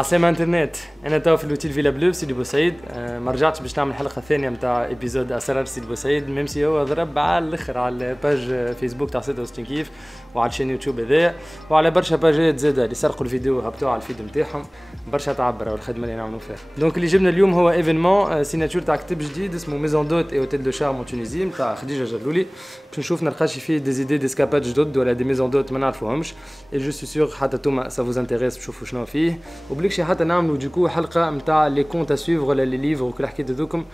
عسلامة انترنت. انا توا في الاوتيل فيلا بلو سيدي بوسعيد. ما رجعتش باش نعمل الحلقه الثانيه نتاع ايبيزود اسرار سيدي بوسعيد، ميم سي هو ضرب على الاخر على الباج فيسبوك تاع 66 كيف وعلى الشين يوتيوب هذايا وعلى برشا باجات زاده اللي سرقوا الفيديو هبطوه على الفيد نتاعهم. برشا تعبر الخدمه اللي نعملوا فيها. دونك اللي جبنا اليوم هو ايفينمون سيناتور تاع كتاب جديد اسمه ميزون دوت اي اوتيل دو شارم تونيزي نتاع خديجه جلولي. باش نشوف نلقاش فيه دي زيدي ديسكابات جدد ولا دي ميزون دوت ما نعرفوهمش. اي جو سي سور حتى توما سا فوز انتريس تشوفوا شنو فيه وبليكشي حتى نعملوا ديكو حلقه نتاع لي كونت اسويفغ ولا لي ليفر وكل حكيت هذوكم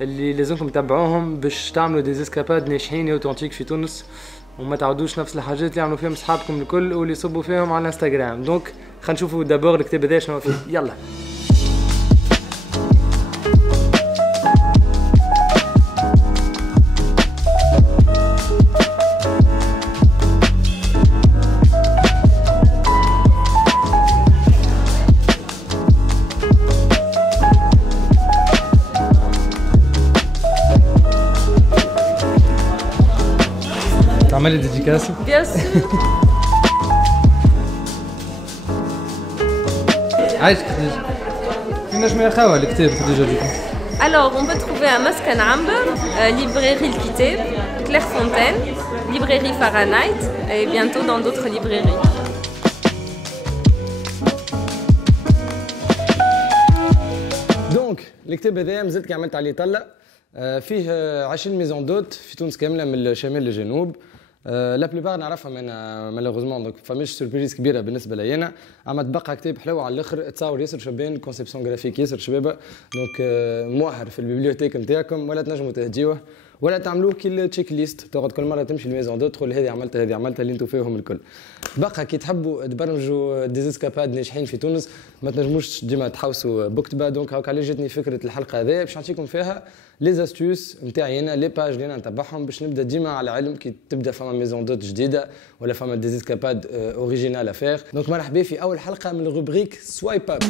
اللي لازمكم تتبعوهم باش تعملوا دي اسكاباد ناجحين اوتنتيك في تونس وما تعودوش نفس الحاجات اللي يعملوا فيهم اصحابكم الكل واللي يصبوا فيهم على الانستغرام. دونك خلينا نشوفوا دابور الكتاب هذا شنو فيه. يلا تعملي ديديكاسي؟ بيان سور. عايش خديجة. في نجم يا خاوة الكتاب خديجة ديكم. Alors, on peut trouver à Mascan Amber, librairie Le Kitab, Clairefontaine, librairie Fahrenheit et bientôt dans d'autres librairies. دونك الكتاب هذايا مازلت كي عملت عليه طلة فيه 20 ميزون دوت في تونس كامله من الشمال للجنوب. لا بلوبار نعرفها من مالوغوزمون دونك فماش سوربريز كبيره بالنسبه لي انا. اما تبقى كتاب حلو على الاخر تصاور ياسر شبان كونسيبسيون جرافيك ياسر شبابه. دونك موهر في البيبليوتيك نتاعكم ولا تنجموا تهديوه ولا تعملوه كي التشيك ليست تقعد كل مره تمشي الميزون دوت تقول هذه عملتها هذه عملتها اللي انتم فيهم الكل. بقى كي تحبوا تبرمجوا ديزيسكاباد ناجحين في تونس ما تنجموش ديما تحوسوا بكتبه. دونك هاك علاش جاتني فكره الحلقه هذه باش نعطيكم فيها لي زاستوس نتاعي انا لي باج اللي انا نتبعهم باش نبدا ديما على علم كي تبدا فما ميزون دوت جديده ولا فما ديزيسكاباد اوريجينال افير. دونك مرحبا في اول حلقه من الروبريك سوايب اب.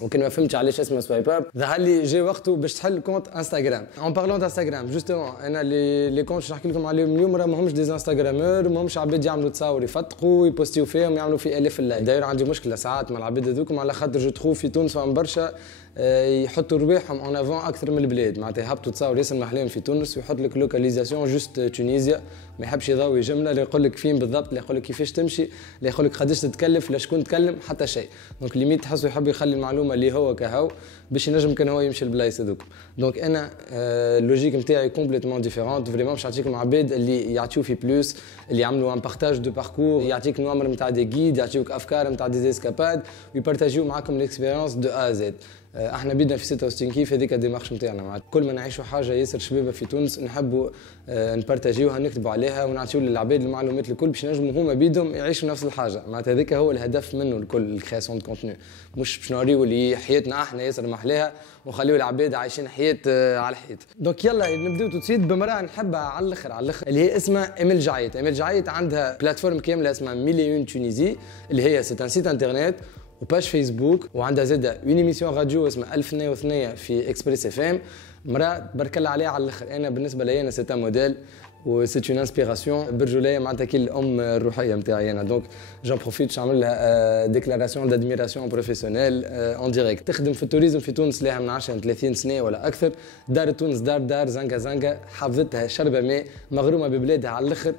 ممكن ما فهمتش علاش اسمه سوايب اب. ظهر لي جاي وقته باش تحل كونت انستغرام. اون بارلون انستغرام جوستومون انا اللي كونت باش نحكي لكم عليهم اليوم راه ماهمش دي انستغرامور ماهمش عباد يعملوا تصاور يفتقوا يبوستيو فيهم يعملوا في الاف اللايك. داير عندي مشكله ساعات مع العباد هذوكم على خاطر جو تخوف في تونس فهم برشا يحطوا رواحهم اون افون اكثر من البلاد. معناتها يهبطوا تصاور ياسر محليهم في تونس ويحط لك لوكاليزاسيون جوست تونيزيا ما يحبش يضوي جمله لا يقول لك فين بالضبط لا يقول لك كيفاش تمشي لا يقول لك قداش تتكلف لا شكون تكلم حتى شيء. دونك ليميت تحسوا يحب يخلي المعلومه اللي هو كهو باش ينجم كان هو يمشي البلايص هذوك. دونك انا اللوجيك نتاعي كومبليتمون ديفيرونت فريمون باش نعطيكم عباد اللي يعطيو في بلوس اللي يعملوا ان بارتاج دو باركور يعطيك نوامر نتاع دي جيد يعطيوك افكار نتاع دي اسكاباد ويبارتاجيو معاكم ليكسبيريونس دو ا زد. احنا بدنا في 66 كيف هذيك الديمارش نتاعنا مع كل ما نعيشوا حاجه ياسر شبابه في تونس نحبوا نبارتاجيوها نكتبوا عليها ونعطيو للعباد المعلومات الكل باش ينجموا هما بيدهم يعيشوا نفس الحاجه. معناتها هذاك هو الهدف منه الكل الكرياسيون دو كونتوني مش باش نوريو اللي حياتنا احنا ياسر محلاها ونخليو العباد عايشين حياه على الحيط. دونك يلا نبداو توتسيد بمراه نحبها على الاخر اللي هي اسمها ايميل جعيط. ايميل جعيط عندها بلاتفورم كامله اسمها مليون تونيزي اللي هي سيت ان سيت انترنت وباج فيسبوك وعندها زاده اون ايميسيون راديو اسمها 1002 في اكسبريس اف ام. مراه تبارك الله عليها على الاخر. انا بالنسبه لي انا سيت ان موديل و سيت اون انسبيراسيون برجوليه معناتها كي الام الروحيه نتاعي انا. دونك جون بروفيت باش نعمل لها ديكلاراسيون دادميراسيون بروفيسيونيل اون ديريكت. تخدم في التوريزم في تونس لها من 10 30 سنه ولا اكثر. دار تونس دار زنقه زنقه حافظتها شربه ماء مغرومه ببلادها على الاخر.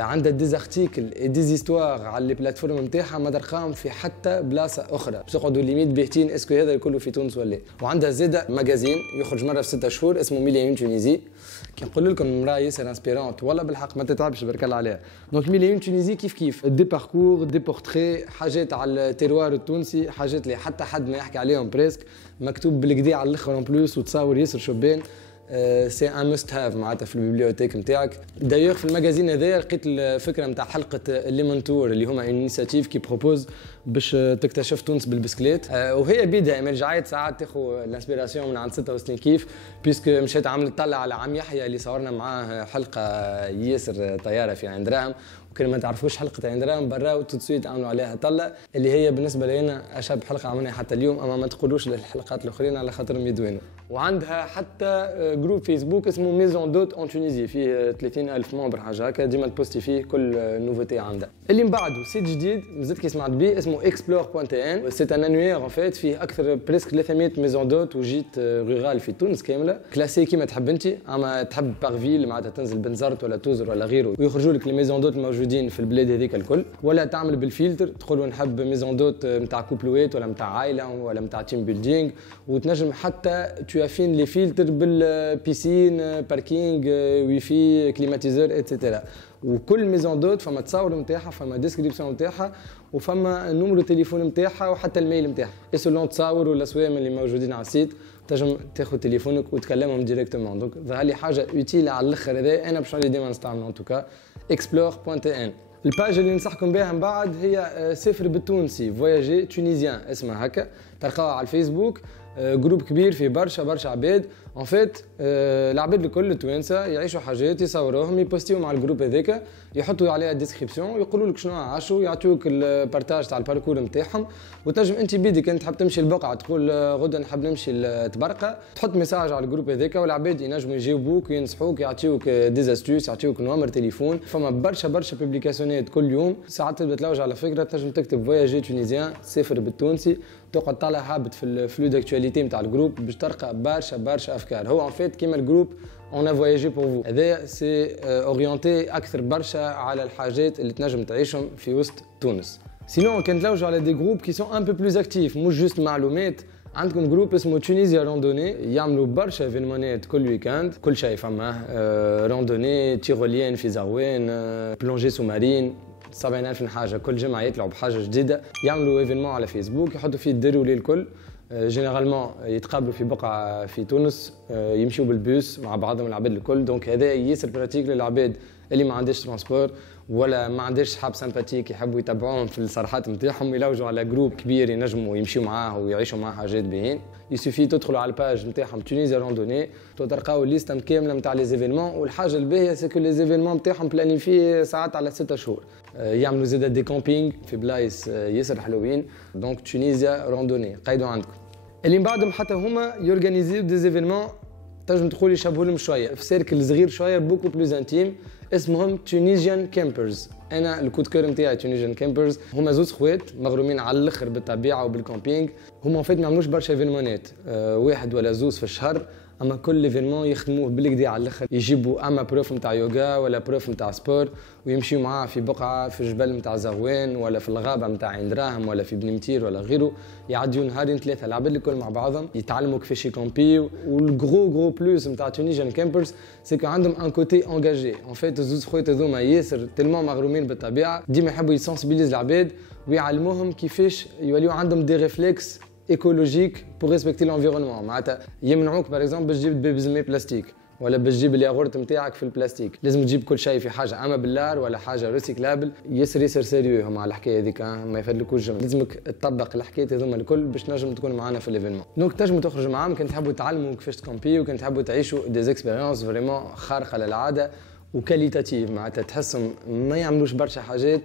عندها دي ارتيكل دي زيستوار على لي بلاتفورم نتاعها ما تلقاهم في حتى بلاصه اخرى باش تقعدوا ليميت باهتين اسكو هذا كله في تونس ولا. وعندها زاده ماجازين يخرج مره في 6 شهور اسمه مليون تونيزي. كي نقول لكم امراه ياسر انسبيرونت والله بالحق ما تتعبش برك الله عليها. دونك مليون تونيزي كيف دي باركور دي بورتري حاجات على التيروار التونسي حاجات اللي حتى حد ما يحكي عليهم بريسك مكتوب بالكدا على الاخر اون بلوس وتصاور ياسر شبان. سي ان مست هاف معناتها في البيبليوتيك نتاعك. دايوغ في المجازين هذايا لقيت الفكره نتاع حلقه ليمون تور اللي هما انيسياتيف كي بروبوز باش تكتشف تونس بالبسكليت. وهي بيدها ايميل جعيط ساعات تاخذ الانسبيراسيون من عند 66 كيف بيسك مشيت عملت طلع على عم يحيى اللي صورنا معاه حلقه ياسر طياره في عين دراهم وكان ما تعرفوش حلقه عين دراهم برا وتوتسويت عملوا عليها طله اللي هي بالنسبه لنا اشب حلقه عملناها حتى اليوم. اما ما تقولوش للحلقات الاخرين على خاطرهم يدوينوا. وعندها حتى جروب فيسبوك اسمه ميزون دوت اون تونيزي فيه 30,000 ممبر حاجه هكا، ديما تبوستي فيه كل نوفيتي عندها. اللي من بعده سيت جديد مازلت كي سمعت بيه اسمه explore.tn. سي ان انوير ان فيت فيه اكثر بريسك 300 ميزون دوت وجيت رورال في تونس كامله كلاسي كيما تحب انت. اما تحب باغ فيل معناتها تنزل بنزرت ولا توزر ولا غيره ويخرجوا لك لي ميزون دوت الموجودين في البلاد هذيك الكل، ولا تعمل بالفلتر تقولوا نحب ميزون دوت نتاع كوبلويت ولا نتاع عائله ولا نتاع تيم بيلدينغ. وتنجم حتى توافين لي فلتر بالبيسين باركينغ ويفي كليماتيزور اتسيتيرا. وكل ميزون دوت فما تصاور نتاعها فما ديسكريبسيون نتاعها وفما نمرو تليفون نتاعها وحتى الميل نتاعها. سولون تصاور ولا صوامل اللي موجودين على السيت تنجم تاخذ تليفونك وتكلمهم ديريكتومون. دونك ظهر لي حاجه اوتيل على الاخر. هذا انا باش نولي ديما نستعمل ان توكا explore.tn. الباج اللي ننصحكم بها من بعد هي سفر بالتونسي فواياجي تونيزيان اسمها هكا، تلقاوها على الفيسبوك. جروب كبير فيه برشا عباد ان فيت. العباد الكل التوانسه يعيشوا حاجات يصوروهم يبوستيهم على الجروب هذاك، يحطوا عليها الديسكريبسيون ويقولوا لك شنو عاشوا، يعطيوك البارتاج تاع الباركور نتاعهم. وتنجم انت بيدك انت تحب تمشي البقعه تقول غدا نحب نمشي لتبرقه، تحط ميساج على الجروب هذاك والعباد ينجموا يجاوبوك وينصحوك يعطيوك ديزاستوس يعطيوك نوامر تليفون. فما برشا بوبليكاسيونات كل يوم. ساعات تبدا تلوج على فكره تنجم تكتب فواياجي تونيزيان سفر بالتونسي تقعد طالع هابط في الفلو داكتواليتي نتاع الجروب باش تلقى برشا افكار. هو ان فيت كيما الجروب اون ا فواياجي بور فو. هذا سي اورينتي اكثر برشا على الحاجات اللي تنجم تعيشهم في وسط تونس. سينون كان تلوج على دي جروب كي سون ان بو بلوز اكتيف مش جوست معلومات. عندكم جروب اسمه تونيزيا روندوني يعملوا برشا ايفينمونات كل ويكاند كل شيء فما روندوني تيروليين في زاروين بلونجي سومارين 70,000 حاجه كل جمعه يطلعوا بحاجه جديده. يعملوا ايفينمون على فيسبوك يحطوا فيه الديرولي الكل. جينيرالمون يتقابلوا في بقعه في تونس يمشيوا بالبوس مع بعضهم العباد الكل. دونك هذا ياسر براتيك للعباد اللي ما عندهاش ترونسبور ولا ما عندهاش صحاب سامباتيك يحبوا يتبعوهم في الصراحات نتاعهم يلوجوا على جروب كبير ينجموا يمشيوا معاه ويعيشوا معاه حاجات باهين. يسوفي تدخلوا على الباج نتاعهم تونيزيا روندوني تلقاو الليسته كامله نتاع لي زيفينمون. والحاجه الباهيه سي كو لي زيفينمون نتاعهم بلانيفي ساعات على 6 شهور. يعملوا زاده دي كامبينغ في بلايص ياسر حلوين. دونك تونيزيا روندوني قيدوا عندكم. اللي من بعدهم حتى هما يورغانيزيو دي زيفينمون تنجم تقول يشبهوا لهم شويه في سيركل صغير شويه بوكو بلوز انتيم اسمهم تونيزيان كامبرز. انا الكود كور نتاعي تونيزيان كامبرز. هما زوج خوات مغرومين على الاخر بالطبيعه وبالكامبينغ. هما فيت ما عملوش برشا ايفينمونات واحد ولا زوز في الشهر. اما كل ايفينمون يخدموه بالكدا على الاخر يجيبوا اما بروف نتاع يوغا ولا بروف نتاع سبور ويمشيو معاه في بقعه في جبل نتاع زغوان ولا في الغابه نتاع عين دراهم ولا في بنمتير ولا غيره. يعديوا نهارين ثلاثه العباد الكل مع بعضهم يتعلموا كيفاش يكامبيو. والغرو بلوس نتاع تونيزيان كامبرز سيكو عندهم ان كوتي انجاجي. ان فيت الزوز خوات هذوما ياسر تلمون مغرومين بالطبيعه ديما يحبوا يسونسيبيليز العباد ويعلموهم كيفاش يوليو عندهم دي ريفلكس ايكولوجيك بور ريسبكتي لونفيرونمون. معناتها يمنعوك باغ اكزومبل باش تجيب بيبي زلمي بلاستيك ولا باش تجيب الياغورت نتاعك في البلاستيك. لازم تجيب كل شيء في حاجه اما باللار ولا حاجه ريسيكلابل. ياسر سيريو هم على الحكايه هذيك ما يفدلكوش جمله. لازمك تطبق الحكايات هذوما الكل باش تنجم تكون معنا في الايفينمون. دونك تنجموا تخرجوا معاهم كان تحبوا تعلموا كيفاش تكومبيو وكان تحبوا تعيشوا دي اكسبيريونس فريمون خارقه للعاده وكاليتاتيف. معناتها تحسهم ما يعملوش برشا حاجات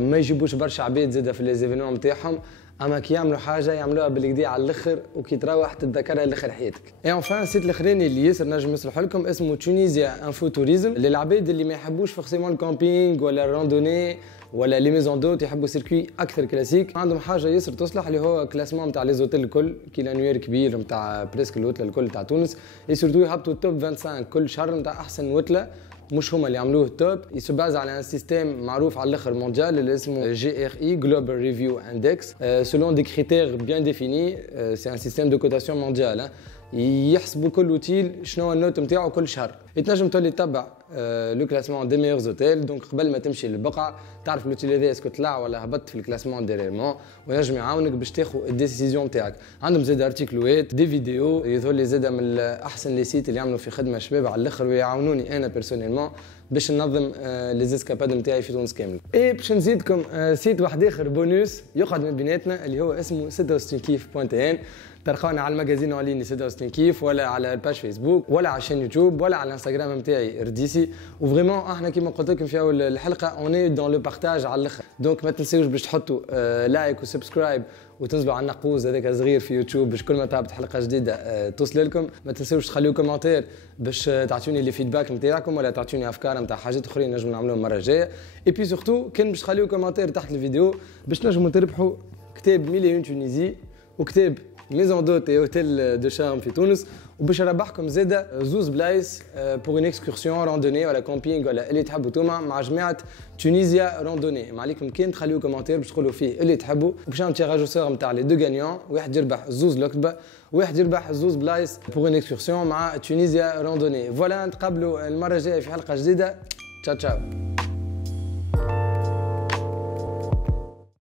ما يجيبوش برشا عباد زاده في ليزيفينمون نتاعهم. اما كي يعملوا حاجه يعملوها بالكدا على الاخر وكي تروح تتذكرها لاخر حياتك. اي انفان السيت الاخراني اللي ياسر نجم نصلح لكم اسمه تونيزيا انفو توريزم للعباد اللي ما يحبوش فورسيمون الكامبينغ ولا الراندوني ولا لي ميزون دوت يحبوا سيركوي اكثر كلاسيك. عندهم حاجه ياسر تصلح اللي هو كلاسمون نتاع لي زوتيل الكل كي لانوير كبير نتاع بريسك الوتله الكل تاع تونس. اي سورتو يهبطوا التوب 25 كل شهر نتاع احسن وتله. مش هما اللي عملوه التوب يسباز على ان سيستيم معروف على الاخر مونديال اللي اسمه GRI Global Review Index selon des critères bien définis. c'est un système de cotation mondiale. يحسبوا كل اوتيل شنو النوت نتاعو كل شهر. تنجم تولي تتبع لو كلاسمون دي ميور اوتيل. دونك قبل ما تمشي للبقعه تعرف الاوتيل هذا اسكو طلع ولا هبط في الكلاسمون ديريرمون وينجم يعاونك باش تاخذ الديسيزيون نتاعك. عندهم زاد ارتيكلوات دي فيديو يظهر لي زاد من احسن لي سيت اللي يعملوا في خدمه شباب على الاخر ويعاونوني انا بيرسونيلمون باش ننظم لي زيسكاباد نتاعي في تونس كامل. اي باش نزيدكم سيت واحد اخر بونوس يقعد من بيناتنا اللي هو اسمه 66 كيف.ان. تلقاونا على المجازين اون لين 66 كيف، ولا على الباج فيسبوك، ولا على الشين يوتيوب، ولا على الانستغرام نتاعي رديسي. وفريمون احنا كيما قلت لكم في اول الحلقه اوني دون لو بارتاج على الاخر. دونك ما تنساوش باش تحطوا لايك وسبسكرايب وتنزلوا على النقوز هذاك صغير في يوتيوب باش كل ما تهبط حلقه جديده توصل لكم. ما تنساوش تخليوا كومنتير باش تعطوني لي فيدباك نتاعكم، ولا تعطوني افكار نتاع حاجات اخرين نجم نعملوهم المره الجايه. اي بي سورتو كان باش تخليوا كومنتير تحت الفيديو باش نجموا تربحوا كتاب 1001 تونيزي وكتاب ميزون دوت اي اوتيل دو شارم في تونس. وباش نربحكم زاده زوز بلايص بور اون اكسكورسيون راندوني ولا كومبينغ ولا اللي تحبوا توما مع جماعه تونيزيا راندوني. ما عليكم كان تخليوا كومنتير باش تقولوا فيه اللي تحبوا، باش نعمل تيراج سور نتاع لي دو غانيون، واحد يربح زوز لوكبه وواحد يربح زوز بلايص بور اون اكسكورسيون مع تونيزيا راندوني. فوالا نتقابلوا المره الجايه في حلقه جديده. تشاو تشاو.